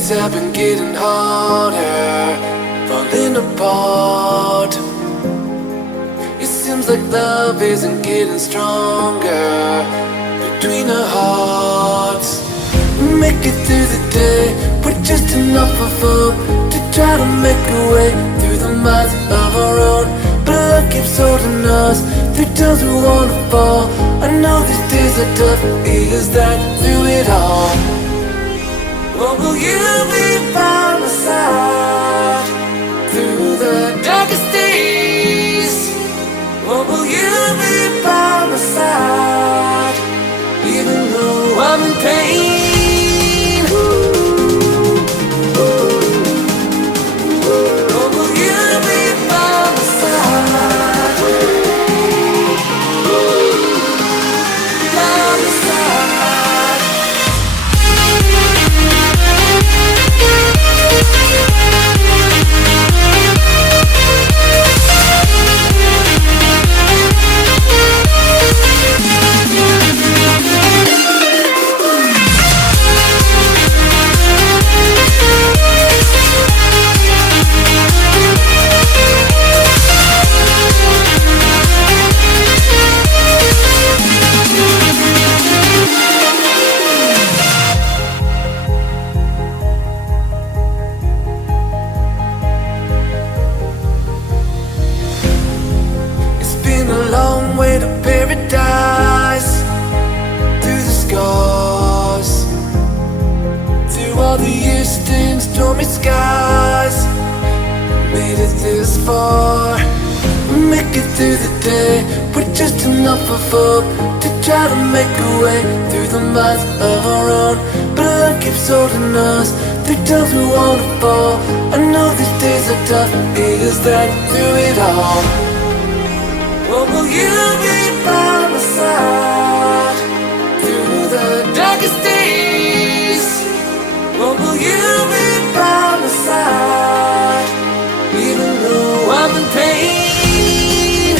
days have been getting harder, falling apart. It seems like love isn't getting stronger between our hearts. Make it through the day with just enough of hope to try to make a way through the miles of our own. But love keeps holding us through times we wanna fall. I know these days are tough, is that through it all? Or will you be by my side through the darkest days? Or will you be by my side even though I'm in pain? Stormy skies, made it this far. Make it through the day with just enough of hope to try to make a way through the miles of our own. But love keeps holding us through times we wanna fall. I know these days are tough, is that through it all? Or will you be by my side through the darkest days? Or will you be by my side even though I'm in pain?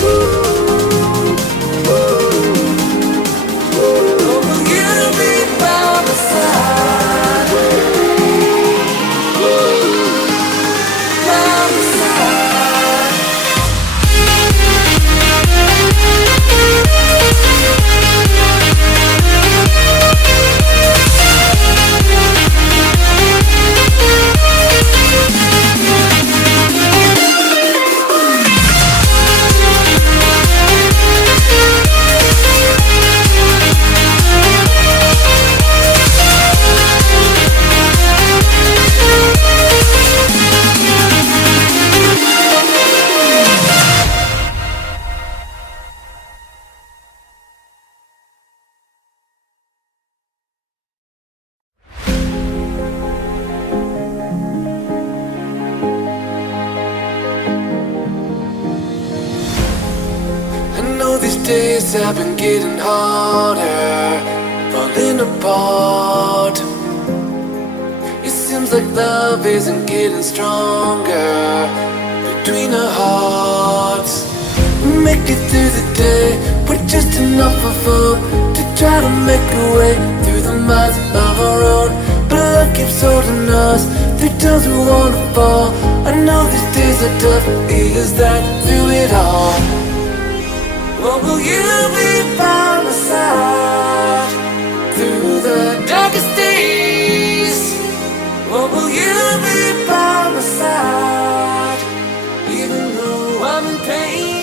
Or will you be by my side? By my side. These days have been getting harder, falling apart. It seems like love isn't getting stronger between our hearts. Make it through the day with just enough of hope to try to make a way through the miles of our own. But love keeps holding us through times we wanna fall. I know these days are tough, is that through it all? Or will you be by my side through the darkest days? Or will you be by my side even though I'm in pain?